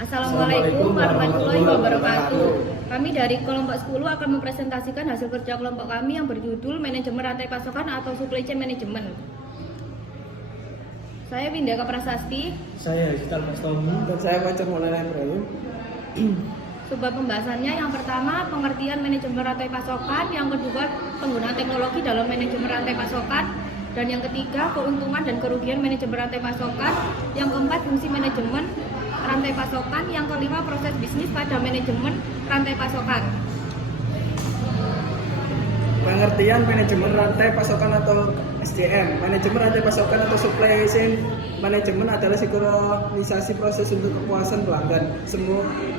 Assalamualaikum warahmatullahi wabarakatuh. Kami dari kelompok 10 akan mempresentasikan hasil kerja kelompok kami yang berjudul Manajemen Rantai Pasokan atau Supply Chain Management. Saya Winda Prasasti. Saya Hital Mastomi. Dan saya Fajar Maulana Ibrahim. Sebab pembahasannya yang pertama pengertian manajemen rantai pasokan, yang kedua penggunaan teknologi dalam manajemen rantai pasokan, dan yang ketiga keuntungan dan kerugian manajemen rantai pasokan, yang keempat fungsi manajemen rantai pasokan, yang kelima proses bisnis pada manajemen rantai pasokan. Pengertian manajemen rantai pasokan atau SCM. Manajemen rantai pasokan atau supply chain management adalah sinkronisasi proses untuk kepuasan pelanggan.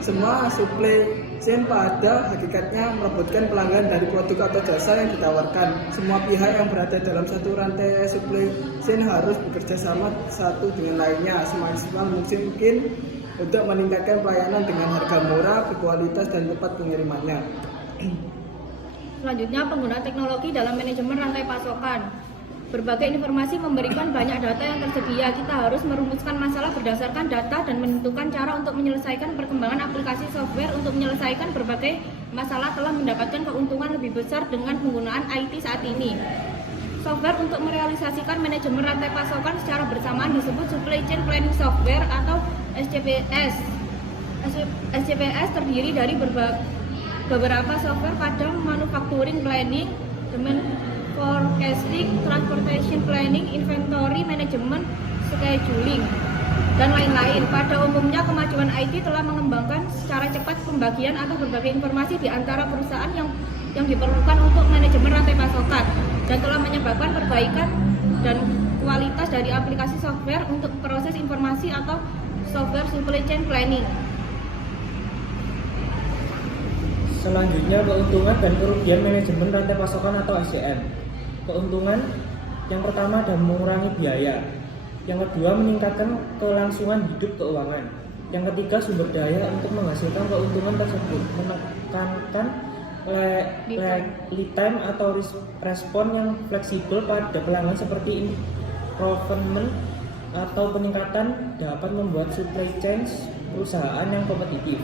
Semua supply chain pada hakikatnya merebutkan pelanggan dari produk atau jasa yang ditawarkan. Semua pihak yang berada dalam satu rantai supply chain harus bekerja sama satu dengan lainnya semaksimal mungkin untuk meningkatkan pelayanan dengan harga murah, berkualitas, dan tepat pengirimannya. Selanjutnya penggunaan teknologi dalam manajemen rantai pasokan. Berbagai informasi memberikan banyak data yang tersedia. Kita harus merumuskan masalah berdasarkan data dan menentukan cara untuk menyelesaikan perkembangan aplikasi software untuk menyelesaikan berbagai masalah telah mendapatkan keuntungan lebih besar dengan penggunaan IT saat ini. Software untuk merealisasikan manajemen rantai pasokan secara bersamaan disebut Supply Chain Planning Software atau SCPS. SCPS terdiri dari beberapa software pada manufacturing planning, demand forecasting, transportation planning, inventory management, scheduling, dan lain-lain. Pada umumnya kemajuan IT telah mengembangkan secara cepat pembagian atau berbagai informasi di antara perusahaan yang diperlukan untuk manajemen rantai pasokan dan telah menyebabkan perbaikan dan kualitas dari aplikasi software untuk proses informasi atau software supply chain planning. Selanjutnya keuntungan dan kerugian manajemen rantai pasokan atau SCM. Keuntungan yang pertama adalah mengurangi biaya. Yang kedua meningkatkan kelangsungan hidup keuangan. Yang ketiga sumber daya untuk menghasilkan keuntungan tersebut. Menekankan lead time atau respon yang fleksibel pada pelanggan seperti improvement atau peningkatan dapat membuat supply chain perusahaan yang kompetitif.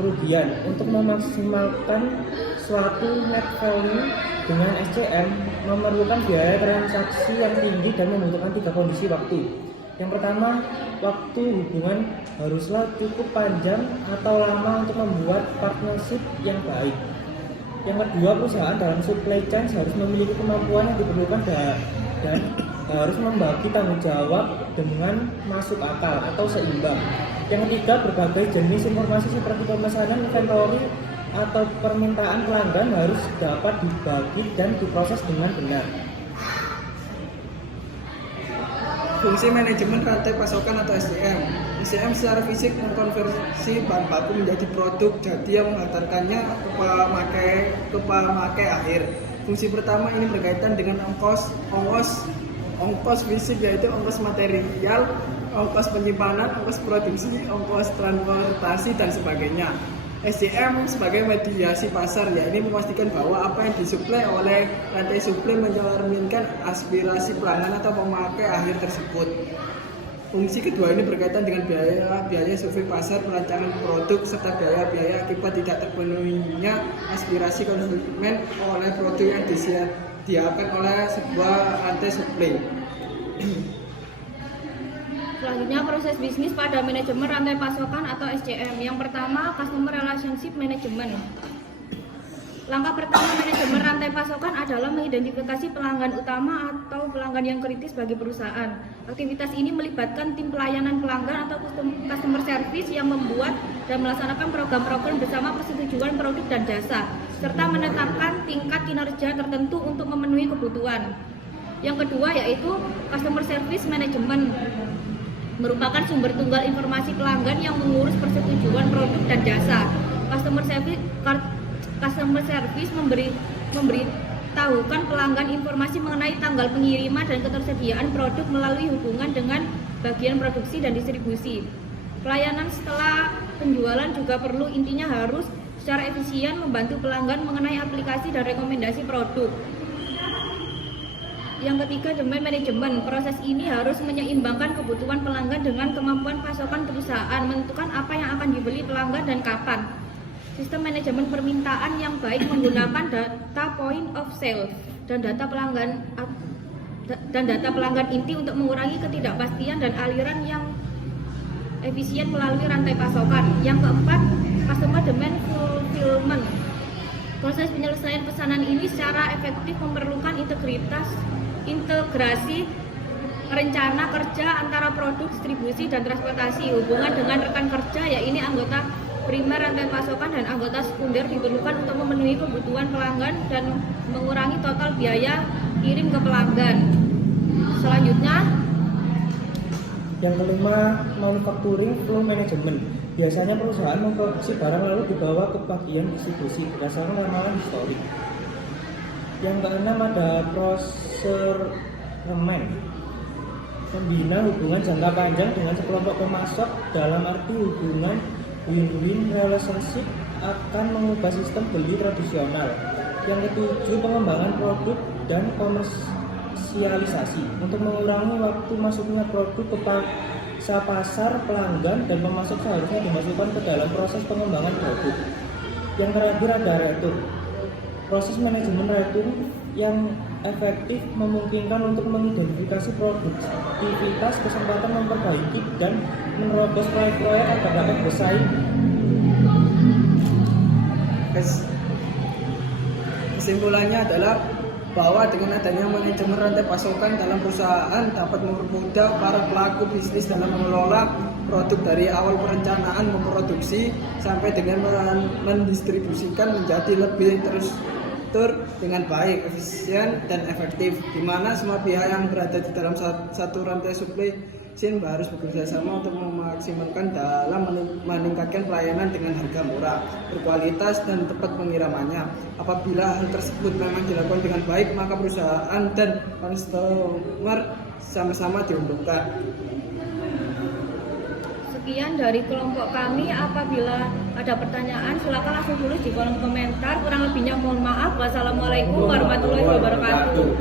Kerugian untuk memaksimalkan suatu net value dengan SCM memerlukan biaya transaksi yang tinggi dan membutuhkan 3 kondisi waktu. Yang pertama, waktu hubungan haruslah cukup panjang atau lama untuk membuat partnership yang baik. Yang kedua, perusahaan dalam supply chain harus memiliki kemampuan yang diperlukan dan harus membagi tanggung jawab dengan masuk akal atau seimbang. Yang ketiga, berbagai jenis informasi seperti pemesanan, inventory, atau permintaan pelanggan harus dapat dibagi dan diproses dengan benar. Fungsi manajemen rantai pasokan atau SCM. SCM secara fisik mengkonversi bahan baku menjadi produk jadi yang mengantarkannya ke pemakai akhir. Fungsi pertama ini berkaitan dengan ongkos fisik, yaitu ongkos material, ongkos penyimpanan, ongkos produksi, ongkos transportasi, dan sebagainya. SCM sebagai mediasi pasar, yakni memastikan bahwa apa yang disuplai oleh rantai suplai mencerminkan aspirasi pelanggan atau pemakai akhir tersebut. Fungsi kedua ini berkaitan dengan biaya survei pasar, perancangan produk, serta biaya akibat tidak terpenuhinya aspirasi konsumen oleh produk yang disediakan oleh sebuah rantai suplai. Selanjutnya proses bisnis pada manajemen rantai pasokan atau SCM. Yang pertama, Customer Relationship Management. Langkah pertama manajemen rantai pasokan adalah mengidentifikasi pelanggan utama atau pelanggan yang kritis bagi perusahaan. Aktivitas ini melibatkan tim pelayanan pelanggan atau customer service yang membuat dan melaksanakan program-program bersama persetujuan produk dan jasa, serta menetapkan tingkat kinerja tertentu untuk memenuhi kebutuhan. Yang kedua yaitu Customer Service Management, merupakan sumber tunggal informasi pelanggan yang mengurus persetujuan produk dan jasa. Customer service memberitahukan pelanggan informasi mengenai tanggal pengiriman dan ketersediaan produk melalui hubungan dengan bagian produksi dan distribusi. Pelayanan setelah penjualan juga perlu, intinya harus secara efisien membantu pelanggan mengenai aplikasi dan rekomendasi produk. Yang ketiga, demand management. Proses ini harus menyeimbangkan kebutuhan pelanggan dengan kemampuan pasokan perusahaan, menentukan apa yang akan dibeli pelanggan dan kapan. Sistem manajemen permintaan yang baik menggunakan data point of sale dan data pelanggan inti untuk mengurangi ketidakpastian dan aliran yang efisien melalui rantai pasokan. Yang keempat, customer demand fulfillment. Proses penyelesaian pesanan ini secara efektif memerlukan integrasi rencana kerja antara produk, distribusi, dan transportasi. Hubungan dengan rekan kerja, yaitu anggota primer rantai pasokan dan anggota sekunder, diperlukan untuk memenuhi kebutuhan pelanggan dan mengurangi total biaya kirim ke pelanggan. Selanjutnya, yang kelima, manufacturing flow management. Biasanya perusahaan memproduksi barang lalu dibawa ke bagian distribusi berdasarkan ramalan historik. Yang keenam ada procurement. Membina hubungan jangka panjang dengan sekelompok pemasok dalam arti hubungan win-win relationship akan mengubah sistem beli tradisional. Yang ketujuh, pengembangan produk dan komersialisasi untuk mengurangi waktu masuknya produk ke pasar, pelanggan, dan pemasok seharusnya dimasukkan ke dalam proses pengembangan produk. Yang terakhir ada return. Proses manajemen return yang efektif memungkinkan untuk mengidentifikasi produktivitas, kesempatan memperbaiki, dan menerobos proyek-proyek agar dapat bersaing. Kesimpulannya adalah bahwa dengan adanya manajemen rantai pasokan dalam perusahaan dapat mempermudah para pelaku bisnis dalam mengelola produk dari awal perencanaan memproduksi sampai dengan mendistribusikan menjadi lebih terstruktur dengan baik, efisien, dan efektif, di mana semua pihak yang berada di dalam satu rantai supply chain harus bekerja sama untuk memaksimalkan dalam meningkatkan pelayanan dengan harga murah, berkualitas, dan tepat pengirimannya. Apabila hal tersebut memang dilakukan dengan baik, maka perusahaan dan customer sama-sama diuntungkan. sekian dari kelompok kami. Apabila ada pertanyaan, silakan langsung tulis di kolom komentar. Kurang lebihnya mohon maaf. Wassalamualaikum warahmatullahi wabarakatuh.